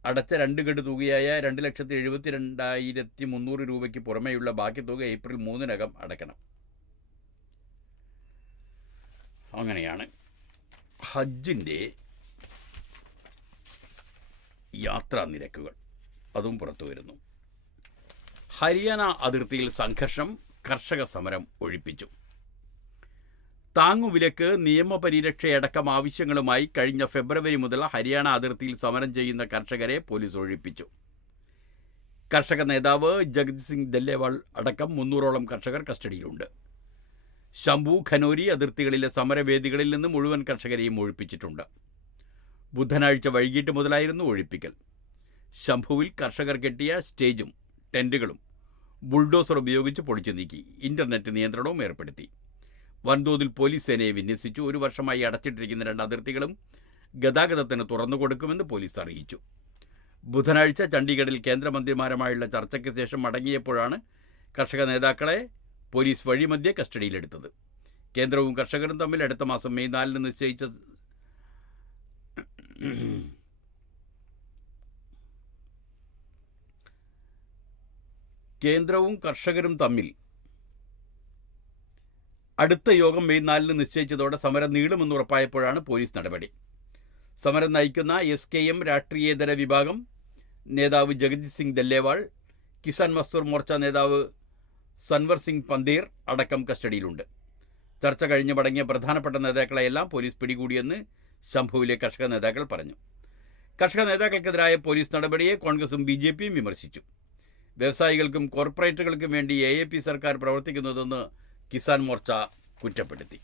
അടച്ച 2 ഗഡു തുകയായ 2,72,300 രൂപയ്ക്ക് പുറമെയുള്ള ബാക്കി തുക ഏപ്രിൽ 3-നകം അടയ്ക്കണം. അങ്ങനെയാണ് ഹജ്ജിൻ്റെ യാത്രാ നിരക്കുകൾ. അതും പുറത്തു വരുന്നു. ഹരിയാന അതിർത്തിയിൽ സംഘർഷം, കർഷക സമരം ഒഴിപ്പിച്ചു. താങ്ങുവിലക്ക്, നിയമപരിരക്ഷയടക്കം ആവശ്യങ്ങളുമായി കഴിഞ്ഞ ഫെബ്രുവരി മുതൽ ഹരിയാന അതിർത്തിയിൽ സമരം ചെയ്യുന്ന കർഷകരെ പോലീസ് ഒഴിപ്പിച്ചു. കർഷക നേതാവ് ജഗത് സിംഗ് ദല്ലേവാൾ അടക്കം 300ഓളം കർഷകർ കസ്റ്റഡിയിലുണ്ട്. ശംഭു, ഖനോരി അതിർത്തികളിലെ സമരവേദികളിൽ നിന്ന് മുഴുവൻ കർഷകരെയും ഒഴിപ്പിച്ചിട്ടുണ്ട്. ബുധനാഴ്ച വൈകിട്ട് മുതലായിരുന്നു ഒഴിപ്പിക്കൽ. ശംഭുവിൽ കർഷകർ കെട്ടിയ സ്റ്റേജും ടെന്റുകളും ബുൾഡോസർ ഉപയോഗിച്ച് പൊളിച്ചു നീക്കി. ഇന്റർനെറ്റ് നിയന്ത്രണവും ഏർപ്പെടുത്തി. വൻതോതിൽ പോലീസ് സേനയെ വിന്യസിച്ചു. 1 വർഷമായി അടച്ചിട്ടിരിക്കുന്ന 2 അതിർത്തികളും ഗതാഗതത്തിന് തുറന്നുകൊടുക്കുമെന്ന് പോലീസ് അറിയിച്ചു. ബുധനാഴ്ച ചണ്ഡീഗഡിൽ കേന്ദ്രമന്ത്രിമാരുമായുള്ള ചർച്ചയ്ക്ക് ശേഷം മടങ്ങിയപ്പോഴാണ് കർഷക നേതാക്കളെ പോലീസ് വഴിമധ്യേ കസ്റ്റഡിയിലെടുത്തത്. കേന്ദ്രവും കർഷകരും തമ്മിൽ അടുത്ത മാസം മെയ് 4-ന് നിശ്ചയിച്ച അടുത്ത യോഗം മെയ് 4-ന് നിശ്ചയിച്ചതോടെ സമരം നീളുമെന്ന് ഉറപ്പായപ്പോഴാണ് പോലീസ് നടപടി. സമരം നയിക്കുന്ന SKM രാഷ്ട്രീയേതര വിഭാഗം നേതാവ് ജഗത് സിംഗ് ദല്ലേവാൾ, കിസാൻ മസ്ദൂർ മോർച്ച നേതാവ് സൻവർ സിംഗ് പന്തേർ അടക്കം കസ്റ്റഡിയിലുണ്ട്. ചർച്ച കഴിഞ്ഞ് മടങ്ങിയ പ്രധാനപ്പെട്ട നേതാക്കളെയെല്ലാം പോലീസ് പിടികൂടിയെന്ന് ശംഭുവിലെ കർഷക നേതാക്കൾ പറഞ്ഞു. കർഷക നേതാക്കൾക്കെതിരായ പോലീസ് നടപടിയെ കോൺഗ്രസും BJPയും വിമർശിച്ചു. വ്യവസായികൾക്കും കോർപ്പറേറ്റുകൾക്കും വേണ്ടി AAP സർക്കാർ പ്രവർത്തിക്കുന്നതെന്ന് കിസാൻ മോർച്ച കുറ്റപ്പെടുത്തി.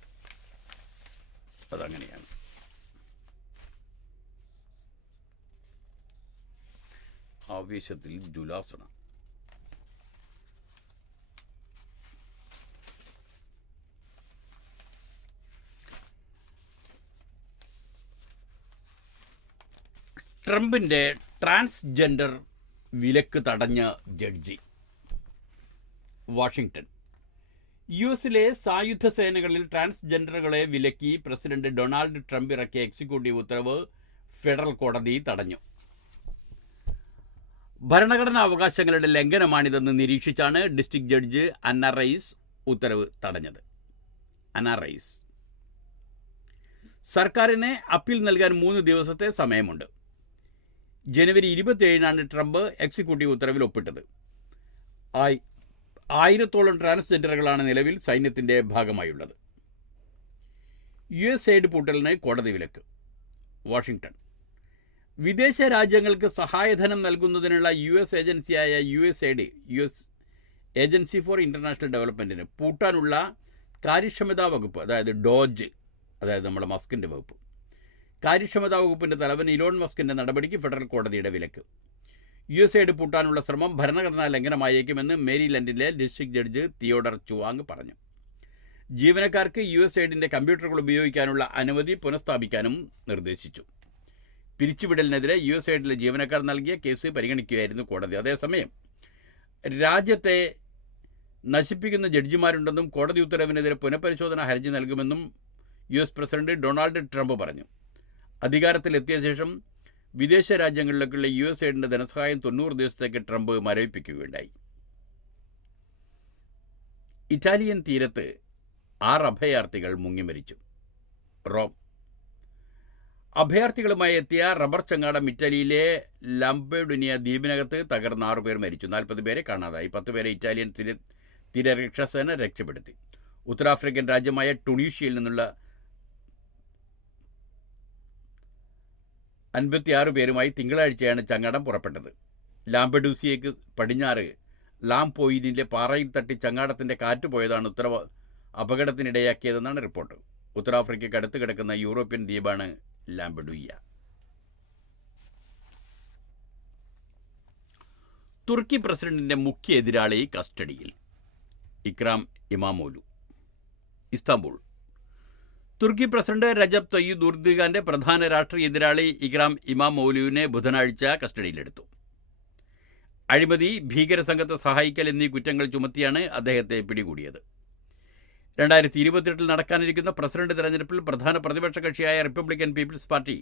അതങ്ങനെയാണ്. ആവേശത്തിൽ ജുലാസന. ട്രംപിൻ്റെ ട്രാൻസ്ജെൻഡർ വിലക്ക് തടഞ്ഞ ജഡ്ജി. വാഷിംഗ്ടൺ. US-ലെ സായുധ സേനകളിൽ ട്രാൻസ്ജെൻഡറുകളെ വിലക്കി പ്രസിഡന്റ് ഡൊണാൾഡ് ട്രംപ് ഇറക്കിയ എക്സിക്യൂട്ടീവ് ഉത്തരവ് ഫെഡറൽ കോടതി തടഞ്ഞു. ഭരണഘടനാ അവകാശങ്ങളുടെ ലംഘനമാണിതെന്ന് നിരീക്ഷിച്ചാണ് ഡിസ്ട്രിക്ട് ജഡ്ജ് അന്ന റൈസ് ഉത്തരവ് തടഞ്ഞത്. അന്ന റൈസ്. സർക്കാരിന് അപ്പീൽ നൽകാൻ 3 ദിവസത്തെ സമയമുണ്ട്. ജനുവരി 27-നാണ് ട്രംപ് എക്സിക്യൂട്ടീവ് ഉത്തരവിൽ ഒപ്പിട്ടത്. 1000-ഓളം ട്രാൻസ്ജെൻഡറുകളാണ് നിലവിൽ സൈന്യത്തിൻ്റെ ഭാഗമായുള്ളത്. USAID പൂട്ടലിന് കോടതി വിലക്ക്. വാഷിംഗ്ടൺ. വിദേശ രാജ്യങ്ങൾക്ക് സഹായധനം നൽകുന്നതിനുള്ള US ഏജൻസിയായ USAID, US agency for international ഡെവലപ്മെൻറ്റിന് പൂട്ടാനുള്ള കാര്യക്ഷമതാ വകുപ്പ്, അതായത് ഡോജ്, അതായത് നമ്മുടെ മസ്കിൻ്റെ വകുപ്പ്, കാര്യക്ഷമതാ വകുപ്പിൻ്റെ തലവൻ ഇലോൺ മസ്കിൻ്റെ നടപടിക്ക് ഫെഡറൽ കോടതിയുടെ വിലക്ക്. USAID പൂട്ടാനുള്ള ശ്രമം ഭരണഘടനാ ലംഘനമായേക്കുമെന്ന് മേരിലൻഡിലെ ഡിസ്ട്രിക്ട് ജഡ്ജ് തിയോഡർ ചുവാങ് പറഞ്ഞു. ജീവനക്കാർക്ക് USAIDൻ്റെ കമ്പ്യൂട്ടറുകൾ ഉപയോഗിക്കാനുള്ള അനുമതി പുനഃസ്ഥാപിക്കാനും നിർദ്ദേശിച്ചു. പിരിച്ചുവിടലിനെതിരെ USAIDലെ ജീവനക്കാർ നൽകിയ കേസ് പരിഗണിക്കുകയായിരുന്നു കോടതി. അതേസമയം രാജ്യത്തെ നശിപ്പിക്കുന്ന ജഡ്ജിമാരുണ്ടെന്നും കോടതി ഉത്തരവിനെതിരെ പുനഃപരിശോധന ഹർജി നൽകുമെന്നും US പ്രസിഡന്റ് ഡൊണാൾഡ് ട്രംപ് പറഞ്ഞു. അധികാരത്തിലെത്തിയ ശേഷം വിദേശ രാജ്യങ്ങളിലേക്കുള്ള USAIDൻ്റെ ധനസഹായം 90 ദിവസത്തേക്ക് ട്രംപ് മരവിപ്പിക്കുകയുണ്ടായി. ഇറ്റാലിയൻ തീരത്ത് 6 അഭയാർത്ഥികൾ മുങ്ങിമരിച്ചു. റോം. അഭയാർത്ഥികളുമായി എത്തിയ റബ്ബർ ചങ്ങാടം ഇറ്റലിയിലെ ലംപെഡൂനിയ ദ്വീപിനകത്ത് തകർന്ന് 6 പേർ മരിച്ചു. 40 പേരെ കാണാതായി. 10 പേരെ ഇറ്റാലിയൻ തീരരക്ഷാസേന രക്ഷപ്പെടുത്തി. ഉത്തരാഫ്രിക്കൻ രാജ്യമായ ടുണീഷ്യയിൽ നിന്നുള്ള 56 പേരുമായി തിങ്കളാഴ്ചയാണ് ചങ്ങാടം പുറപ്പെട്ടത്. ലാംപെഡൂസിയയ്ക്ക് പടിഞ്ഞാറ് ലാംപോയിനിലെ പാറയിൽ തട്ടി ചങ്ങാടത്തിൻ്റെ കാറ്റ് പോയതാണ് അപകടത്തിനിടയാക്കിയതെന്നാണ് റിപ്പോർട്ട്. ഉത്തരാഫ്രിക്കയ്ക്ക് അടുത്ത് കിടക്കുന്ന യൂറോപ്യൻ ദ്വീപാണ് ലാംപെഡൂയ. തുർക്കി പ്രസിഡന്റിൻ്റെ മുഖ്യ എതിരാളി കസ്റ്റഡിയിൽ. ഇക്രാം ഇമാമോലു. ഇസ്താംബൂൾ. തുർക്കി പ്രസിഡന്റ് രജബ് തയ്യിബ് എർദോഗാന്റെ പ്രധാന രാഷ്ട്രീയ എതിരാളി ഇക്രാം ഇമാമോലുവിനെ ബുധനാഴ്ച കസ്റ്റഡിയിലെടുത്തു. അഴിമതി, ഭീകരസംഘത്തെ സഹായിക്കൽ എന്നീ കുറ്റങ്ങൾ ചുമത്തിയാണ് അദ്ദേഹത്തെ പിടികൂടിയത്. 2028 നടക്കാനിരിക്കുന്ന പ്രസിഡന്റ് തെരഞ്ഞെടുപ്പിൽ പ്രധാന പ്രതിപക്ഷ കക്ഷിയായ റിപ്പബ്ലിക്കൻ പീപ്പിൾസ് പാർട്ടി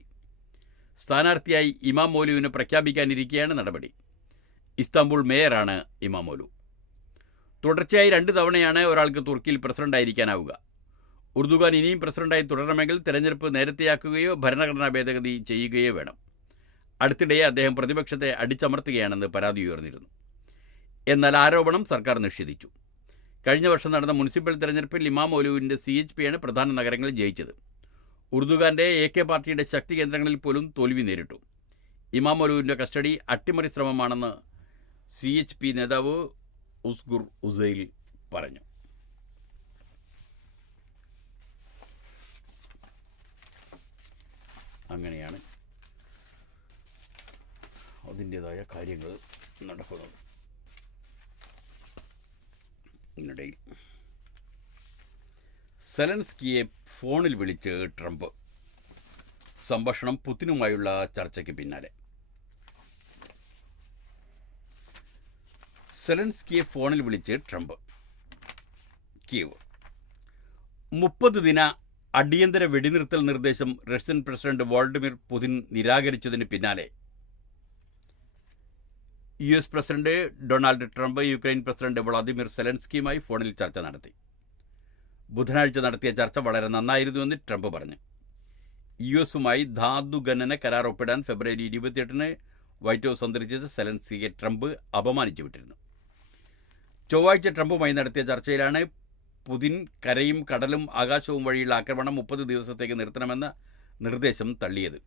സ്ഥാനാർത്ഥിയായി ഇമാമോലുവിനെ പ്രഖ്യാപിക്കാനിരിക്കെയാണ് നടപടി. ഇസ്താംബൂൾ മേയറാണ് ഇമാമോലു. തുടർച്ചയായി 2 തവണയാണ് ഒരാൾക്ക് തുർക്കിയിൽ പ്രസിഡന്റായിരിക്കാനാവുക. എർദോഗാൻ ഇനിയും പ്രസിഡന്റായി തുടരണമെങ്കിൽ തെരഞ്ഞെടുപ്പ് നേരത്തെയാക്കുകയോ ഭരണഘടനാ ഭേദഗതി ചെയ്യുകയോ വേണം. അടുത്തിടെ അദ്ദേഹം പ്രതിപക്ഷത്തെ അടിച്ചമർത്തുകയാണെന്ന് പരാതി ഉയർന്നിരുന്നു. എന്നാൽ ആരോപണം സർക്കാർ നിഷേധിച്ചു. കഴിഞ്ഞ വർഷം നടന്ന മുനിസിപ്പൽ തെരഞ്ഞെടുപ്പിൽ ഇമാമോലുവിൻ്റെ CHP ആണ് പ്രധാന നഗരങ്ങളിൽ ജയിച്ചത്. എർദോഗാന്റെ AK പാർട്ടിയുടെ ശക്തി കേന്ദ്രങ്ങളിൽ പോലും തോൽവി നേരിട്ടു. ഇമാമോലുവിൻ്റെ കസ്റ്റഡി അട്ടിമറി ശ്രമമാണെന്ന് CHP നേതാവ് ഉസ്ഗുർ ഉസൈൽ പറഞ്ഞു. അങ്ങനെയാണ് അതിൻ്റേതായ കാര്യങ്ങൾ നടക്കുന്നത്. ഇതിനിടയിൽ സെലൻസ്കിയെ ഫോണിൽ വിളിച്ച് ട്രംപ്. സംഭാഷണം പുതിനുമായുള്ള ചർച്ചയ്ക്ക് പിന്നാലെ. സെലൻസ്കിയെ ഫോണിൽ വിളിച്ച് ട്രംപ്. കീവ്. 30 ദിന അടിയന്തര വെടിനിർത്തൽ നിർദ്ദേശം റഷ്യൻ പ്രസിഡന്റ് വ്ളാഡിമിർ പുതിൻ നിരാകരിച്ചതിന് പിന്നാലെ US president Donald Trump Ukraine president Vladimir സെലൻസ്കിയുമായി ഫോണിൽ ചർച്ച നടത്തി. ബുധനാഴ്ച നടത്തിയ ചർച്ച വളരെ നന്നായിരുന്നുവെന്ന് ട്രംപ് പറഞ്ഞു. US-ഉമായി ധാതുഖനന കരാർ ഒപ്പിടാൻ ഫെബ്രുവരി 28-ന് വൈറ്റ് ഹൗസ് സന്ദർശിച്ച സെലൻസ്കിയെ ട്രംപ് അപമാനിച്ചു വിട്ടിരുന്നു. ചൊവ്വാഴ്ച ട്രംപുമായി നടത്തിയ ചർച്ചയിലാണ് പുതിൻ കരയും കടലും ആകാശവും വഴിയുള്ള ആക്രമണം 30 ദിവസത്തേക്ക് നിർത്തണമെന്ന നിർദ്ദേശം തള്ളിയത്.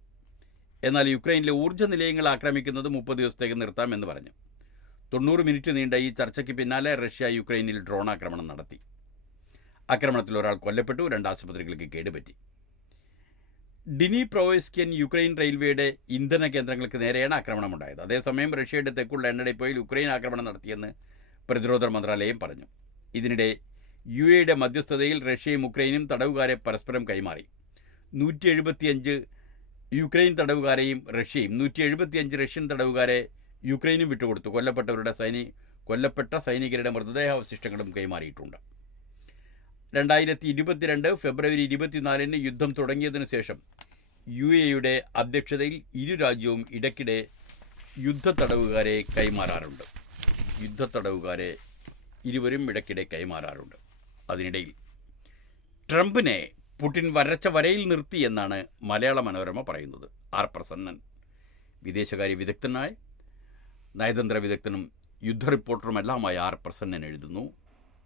എന്നാൽ യുക്രൈനിലെ ഊർജ്ജ നിലയങ്ങൾ ആക്രമിക്കുന്നത് 30 ദിവസത്തേക്ക് നിർത്താമെന്ന് പറഞ്ഞു. 90 മിനിറ്റ് നീണ്ട ഈ ചർച്ചയ്ക്ക് പിന്നാലെ റഷ്യ യുക്രൈനിൽ ഡ്രോൺ ആക്രമണം നടത്തി. ആക്രമണത്തിൽ ഒരാൾ കൊല്ലപ്പെട്ടു, 2 ആശുപത്രികൾക്ക് കേടുപറ്റി. ഡിനിപ്രോവ്സ്കിയൻ യുക്രൈൻ റെയിൽവേയുടെ ഇന്ധന കേന്ദ്രങ്ങൾക്ക് നേരെയാണ് ആക്രമണമുണ്ടായത്. അതേസമയം റഷ്യയുടെ തെക്കുള്ള എണ്ണ ഡിപ്പോയിൽ യുക്രൈൻ ആക്രമണം നടത്തിയെന്ന് പ്രതിരോധ മന്ത്രാലയം പറഞ്ഞു. ഇതിനിടെ യുടെ മധ്യസ്ഥതയിൽ റഷ്യയും ഉക്രൈനും തടവുകാരെ പരസ്പരം കൈമാറി. 175 യുക്രൈൻ തടവുകാരെയും റഷ്യയും 175 റഷ്യൻ തടവുകാരെ യുക്രൈനും വിട്ടുകൊടുത്തു. കൊല്ലപ്പെട്ട സൈനികരുടെ മൃതദേഹാവശിഷ്ടങ്ങളും കൈമാറിയിട്ടുണ്ട്. 2022 ഫെബ്രുവരി 24 യുദ്ധം തുടങ്ങിയതിനു ശേഷം യുടെ അധ്യക്ഷതയിൽ ഇരു രാജ്യവും ഇടയ്ക്കിടെ യുദ്ധത്തടവുകാരെ ഇരുവരും ഇടയ്ക്കിടെ കൈമാറാറുണ്ട്. അതിനിടയിൽ ട്രംപിനെ പുടിൻ വരച്ച വരയിൽ നിർത്തി എന്നാണ് മലയാള മനോരമ പറയുന്നത്. ആർ പ്രസന്നൻ, വിദേശകാര്യ വിദഗ്ധനായ നയതന്ത്ര വിദഗ്ധനും യുദ്ധ റിപ്പോർട്ടറുമെല്ലാമായ ആർ പ്രസന്നൻ എഴുതുന്നു,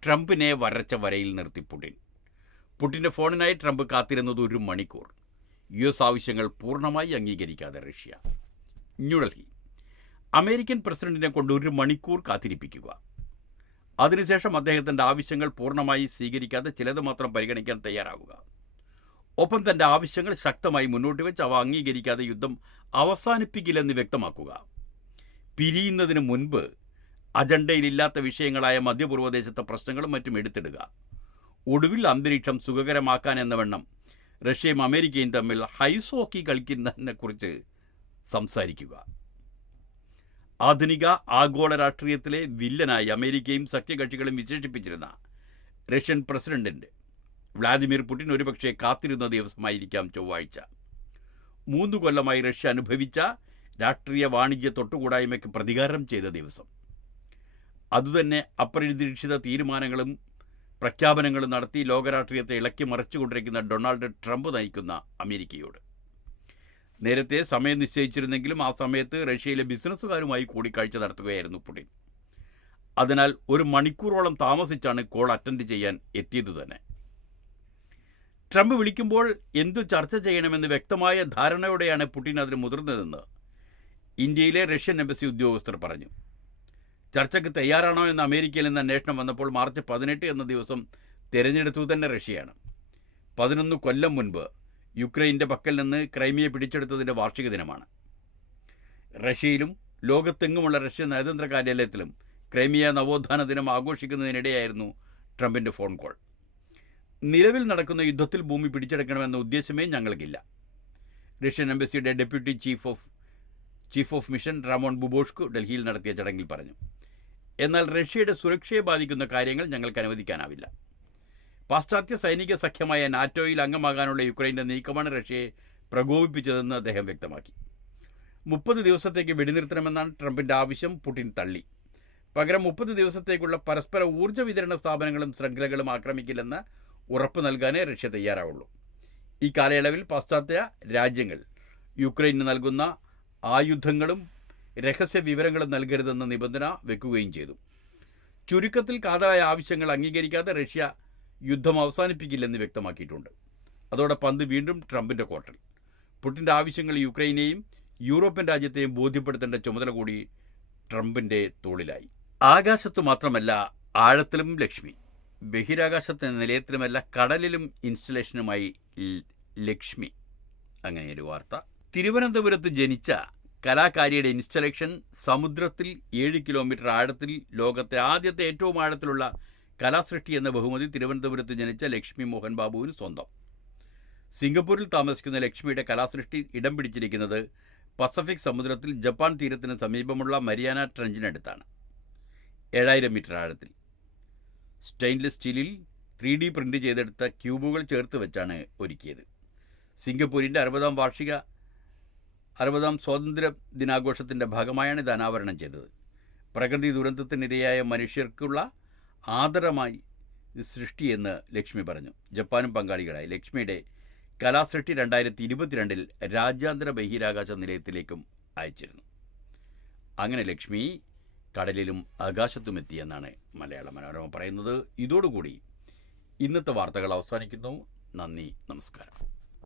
ട്രംപിനെ വരച്ച വരയിൽ നിർത്തി പുടിൻ്റെ ഫോണിനായി ട്രംപ് കാത്തിരുന്നത് 1 മണിക്കൂർ. US ആവശ്യങ്ങൾ പൂർണ്ണമായി അംഗീകരിക്കാതെ റഷ്യ. ന്യൂഡൽഹി, അമേരിക്കൻ പ്രസിഡന്റിനെ കൊണ്ട് 1 മണിക്കൂർ കാത്തിരിപ്പിക്കുക. അതിനുശേഷം അദ്ദേഹത്തിൻ്റെ ആവശ്യങ്ങൾ പൂർണ്ണമായി സ്വീകരിക്കാതെ ചിലത് മാത്രം പരിഗണിക്കാൻ തയ്യാറാവുക. ഒപ്പം തൻ്റെ ആവശ്യങ്ങൾ ശക്തമായി മുന്നോട്ട് വെച്ച് അവ അംഗീകരിക്കാതെ യുദ്ധം അവസാനിപ്പിക്കില്ലെന്ന് വ്യക്തമാക്കുക. പിരിയുന്നതിന് മുൻപ് അജണ്ടയിലില്ലാത്ത വിഷയങ്ങളായ മധ്യപൂർവ്വദേശത്തെ പ്രശ്നങ്ങളും മറ്റും എടുത്തിടുക. ഒടുവിൽ അന്തരീക്ഷം സുഖകരമാക്കാൻ എന്ന വണ്ണം റഷ്യയും അമേരിക്കയും തമ്മിൽ ഐസ് ഹോക്കി കളിക്കുന്നതിനെക്കുറിച്ച് സംസാരിക്കുക. ആധുനിക ആഗോള രാഷ്ട്രീയത്തിലെ വില്ലനായി അമേരിക്കയും സഖ്യകക്ഷികളും വിശേഷിപ്പിച്ചിരുന്ന റഷ്യൻ പ്രസിഡന്റ് വ്ളാദിമിർ പുടിൻ ഒരുപക്ഷെ കാത്തിരുന്ന ദിവസമായിരിക്കാം ചൊവ്വാഴ്ച. 3 കൊല്ലമായി റഷ്യ അനുഭവിച്ച രാഷ്ട്രീയ വാണിജ്യ തൊട്ടുകൂടായ്മയ്ക്ക് പ്രതികാരം ചെയ്ത ദിവസം. അതുതന്നെ അപ്രതീക്ഷിത തീരുമാനങ്ങളും പ്രഖ്യാപനങ്ങളും നടത്തി ലോകരാഷ്ട്രീയത്തെ ഇളക്കി മറിച്ചുകൊണ്ടിരിക്കുന്ന ഡൊണാൾഡ് ട്രംപ് നയിക്കുന്ന അമേരിക്കയോട്. നേരത്തെ സമയം നിശ്ചയിച്ചിരുന്നെങ്കിലും ആ സമയത്ത് റഷ്യയിലെ ബിസിനസ്സുകാരുമായി കൂടിക്കാഴ്ച നടത്തുകയായിരുന്നു പുടിൻ. അതിനാൽ 1 മണിക്കൂറോളം താമസിച്ചാണ് കോൾ അറ്റൻഡ് ചെയ്യാൻ എത്തിയത് തന്നെ. ട്രംപ് വിളിക്കുമ്പോൾ എന്തു ചർച്ച ചെയ്യണമെന്ന് വ്യക്തമായ ധാരണയോടെയാണ് പുടിൻ അതിന് മുതിർന്നതെന്ന് ഇന്ത്യയിലെ റഷ്യൻ എംബസി ഉദ്യോഗസ്ഥർ പറഞ്ഞു. ചർച്ചയ്ക്ക് തയ്യാറാണോ എന്ന് അമേരിക്കയിൽ നിന്ന് അന്വേഷണം വന്നപ്പോൾ മാർച്ച് 18 എന്ന ദിവസം തിരഞ്ഞെടുത്തത് തന്നെ റഷ്യയാണ്. 11 കൊല്ലം മുൻപ് യുക്രൈൻ്റെ പക്കൽ നിന്ന് ക്രൈമിയ പിടിച്ചെടുത്തതിൻ്റെ വാർഷിക ദിനമാണ്. റഷ്യയിലും ലോകത്തെങ്ങുമുള്ള റഷ്യൻ നയതന്ത്ര കാര്യാലയത്തിലും ക്രൈമിയ നവോത്ഥാന ദിനം ആഘോഷിക്കുന്നതിനിടെയായിരുന്നു ട്രംപിൻ്റെ ഫോൺ കോൾ. നിലവിൽ നടക്കുന്ന യുദ്ധത്തിൽ ഭൂമി പിടിച്ചെടുക്കണമെന്ന ഉദ്ദേശമേ ഞങ്ങൾക്കില്ല, റഷ്യൻ എംബസിയുടെ deputy chief of mission Roman Babushkin ഡൽഹിയിൽ നടത്തിയ ചടങ്ങിൽ പറഞ്ഞു. എന്നാൽ റഷ്യയുടെ സുരക്ഷയെ ബാധിക്കുന്ന കാര്യങ്ങൾ ഞങ്ങൾക്ക് അനുവദിക്കാനാവില്ല. പാശ്ചാത്യ സൈനിക സഖ്യമായ നാറ്റോയിൽ അംഗമാകാനുള്ള യുക്രൈൻ്റെ നീക്കമാണ് റഷ്യയെ പ്രകോപിപ്പിച്ചതെന്ന് അദ്ദേഹം വ്യക്തമാക്കി. 30 ദിവസത്തേക്ക് വെടിനിർത്തണമെന്നാണ് ട്രംപിൻ്റെ ആവശ്യം പുടിൻ തള്ളി. പകരം 30 ദിവസത്തേക്കുള്ള പരസ്പര ഊർജ്ജ വിതരണ സ്ഥാപനങ്ങളും ശൃംഖലകളും ആക്രമിക്കില്ലെന്ന് ഉറപ്പ് നൽകാനേ റഷ്യ തയ്യാറാവുള്ളൂ. ഈ കാലയളവിൽ പാശ്ചാത്യ രാജ്യങ്ങൾ യുക്രൈന് നൽകുന്ന ആയുധങ്ങളും രഹസ്യ വിവരങ്ങളും നൽകരുതെന്ന നിബന്ധന വെക്കുകയും ചെയ്തു. ചുരുക്കത്തിൽ കാതലായ ആവശ്യങ്ങൾ അംഗീകരിക്കാതെ റഷ്യ യുദ്ധം അവസാനിപ്പിക്കില്ലെന്ന് വ്യക്തമാക്കിയിട്ടുണ്ട്. അതോടെ പന്ത് വീണ്ടും ട്രംപിൻ്റെ കോർട്ടിൽ. പുടിൻ്റെ ആവശ്യങ്ങൾ യുക്രൈനെയും യൂറോപ്യൻ രാജ്യത്തെയും ബോധ്യപ്പെടുത്തേണ്ട ചുമതല കൂടി ട്രംപിൻ്റെ തോളിലായി. ആകാശത്തു മാത്രമല്ല ആഴത്തിലും ലക്ഷ്മി, ബഹിരാകാശത്തെ നിലയത്തിലുമല്ല കടലിലും ഇൻസ്റ്റലേഷനുമായി ലക്ഷ്മി. അങ്ങനെയൊരു വാർത്ത. തിരുവനന്തപുരത്ത് ജനിച്ച കലാകാരിയുടെ ഇൻസ്റ്റലേഷൻ സമുദ്രത്തിൽ 7 കിലോമീറ്റർ ആഴത്തിൽ ലോകത്തെ ആദ്യത്തെ ഏറ്റവും ആഴത്തിലുള്ള കലാസൃഷ്ടി എന്ന ബഹുമതി തിരുവനന്തപുരത്ത് ജനിച്ച ലക്ഷ്മി മോഹൻ ബാബുവിന് സ്വന്തം. സിംഗപ്പൂരിൽ താമസിക്കുന്ന ലക്ഷ്മിയുടെ കലാസൃഷ്ടി ഇടം പിടിച്ചിരിക്കുന്നത് പസഫിക് സമുദ്രത്തിൽ ജപ്പാൻ തീരത്തിന് സമീപമുള്ള മരിയാന ട്രഞ്ചിനടുത്താണ്. 7000 മീറ്റർ ആഴത്തിൽ സ്റ്റെയിൻലെസ് സ്റ്റീലിൽ 3D പ്രിൻ്റ് ചെയ്തെടുത്ത ക്യൂബുകൾ ചേർത്ത് വെച്ചാണ് ഒരുക്കിയത്. സിംഗപ്പൂരിൻ്റെ 60ാം സ്വാതന്ത്ര്യ ദിനാഘോഷത്തിൻ്റെ ഭാഗമായാണ് ഇത് അനാവരണം ചെയ്തത്. പ്രകൃതി ദുരന്തത്തിനിരയായ മനുഷ്യർക്കുള്ള ആദരമായി സൃഷ്ടിയെന്ന് ലക്ഷ്മി പറഞ്ഞു. ജപ്പാനും പങ്കാളികളായി. ലക്ഷ്മിയുടെ കലാസൃഷ്ടി 2022 രാജ്യാന്തര ബഹിരാകാശ നിലയത്തിലേക്കും അയച്ചിരുന്നു. അങ്ങനെ ലക്ഷ്മി കടലിലും ആകാശത്തുമെത്തിയെന്നാണ് മലയാള മനോരമ പറയുന്നത്. ഇതോടുകൂടി ഇന്നത്തെ വാർത്തകൾ അവസാനിക്കുന്നു. നന്ദി, നമസ്കാരം.